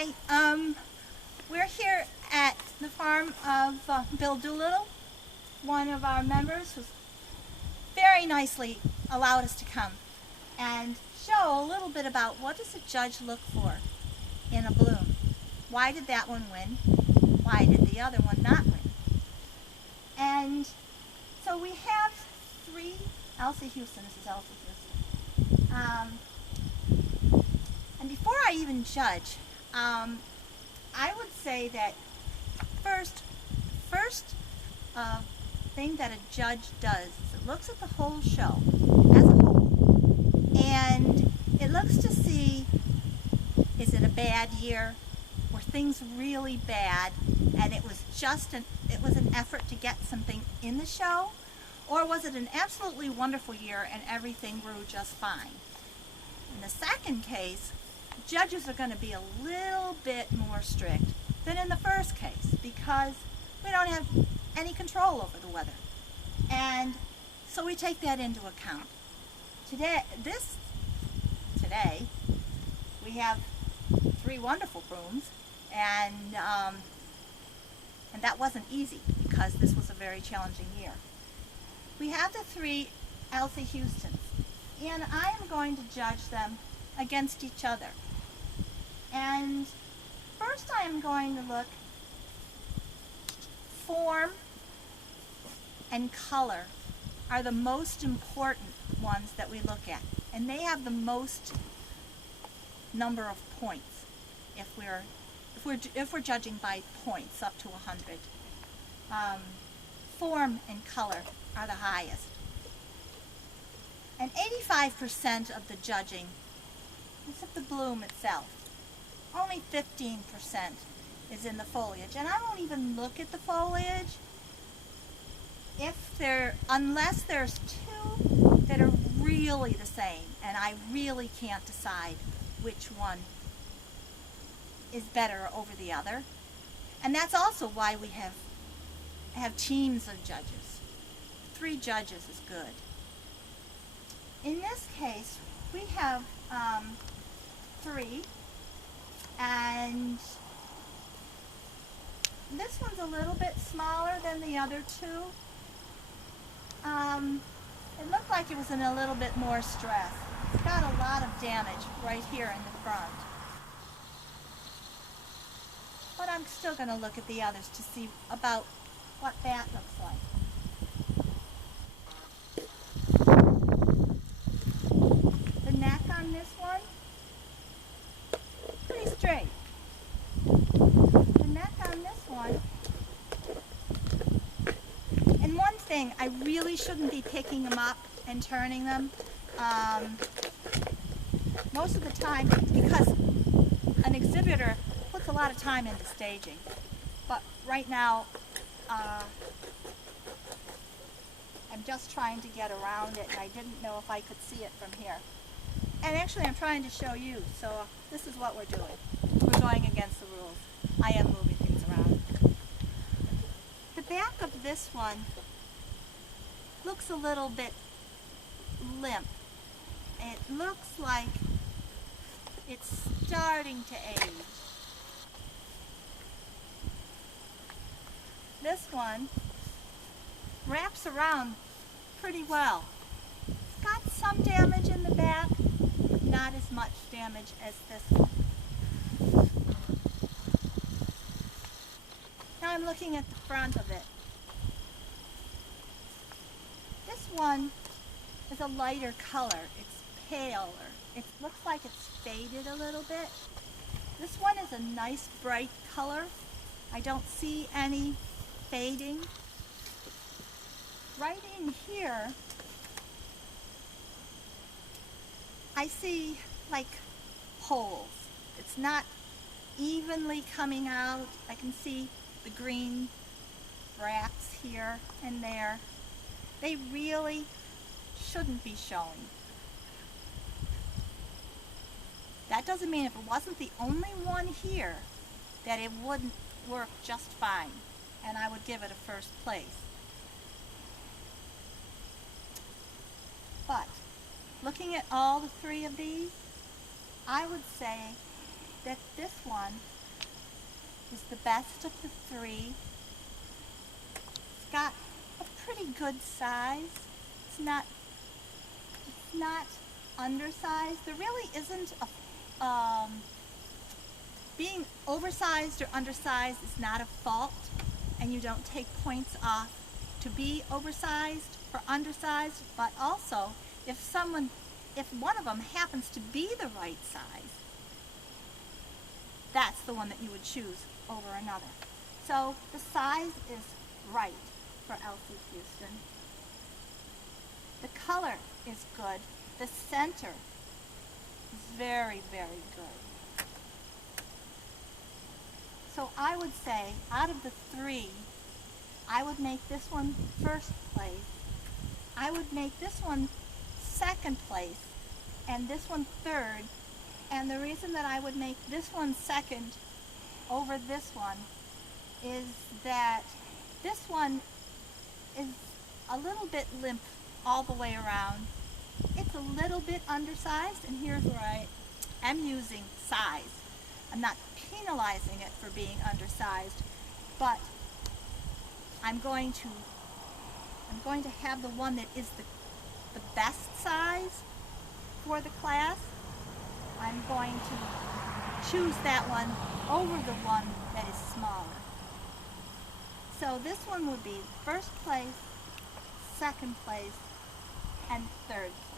Hi, we're here at the farm of Bill Doolittle, one of our members who's very nicely allowed us to come and show a little bit about what does a judge look for in a bloom. Why did that one win? Why did the other one not win? And so we have three, Elsie Houston, this is Elsie Houston. And before I even judge, I would say that first thing that a judge does is it looks at the whole show as a whole, and it looks to see, is it a bad year? Were things really bad and it was just an effort to get something in the show, or was it an absolutely wonderful year and everything grew just fine? In the second case, judges are going to be a little bit more strict than in the first case because we don't have any control over the weather. And so we take that into account. Today we have three wonderful blooms, and that wasn't easy because this was a very challenging year. We have the three Elsie Houstons, and I am going to judge them against each other. And first I am going to look form and color are the most important ones that we look at, and they have the most number of points if we're judging by points up to 100. Form and color are the highest, and 85% of the judging is of the bloom itself. Only 15% is in the foliage, and I won't even look at the foliage unless there's two that are really the same, and I really can't decide which one is better over the other. And that's also why we have teams of judges. 3 judges is good. In this case, we have 3, and this one's a little bit smaller than the other 2. It looked like it was in a little bit more stress. It's got a lot of damage right here in the front. But I'm still going to look at the others to see about what that looks like. The neck on this one, pretty straight. The neck on this one, and one thing, I really shouldn't be picking them up and turning them most of the time, because an exhibitor puts a lot of time into staging. But right now, I'm just trying to get around it, and I didn't know if I could see it from here. And actually I'm trying to show you, so this is what we're doing. We're going against the rules. I am moving things around. The back of this one looks a little bit limp. It looks like it's starting to age. This one wraps around pretty well. It's got some damage in the back, not as much damage as this one. Now I'm looking at the front of it. This one is a lighter color. It's paler. It looks like it's faded a little bit. This one is a nice bright color. I don't see any fading. Right in here, I see like holes. It's not evenly coming out. I can see the green bracts here and there. They really shouldn't be showing. That doesn't mean if it wasn't the only one here that it wouldn't work just fine, and I would give it a first place. But looking at all the 3 of these, I would say that this one is the best of the three. It's got a pretty good size. It's not undersized. There really isn't being oversized or undersized is not a fault, and you don't take points off to be oversized or undersized, but also if one of them happens to be the right size, that's the one that you would choose over another. So the size is right for Elsie Houston. The color is good. The center is very, very good. So I would say out of the three, I would make this one first place. I would make this one second place and this one third. And the reason that I would make this one second over this one is that this one is a little bit limp all the way around. It's a little bit undersized, and here's where I am using size. I'm not penalizing it for being undersized, but I'm going to have the one that is the best size for the class. I'm going to choose that one over the one that is smaller. So this one would be first place, second place, and third place.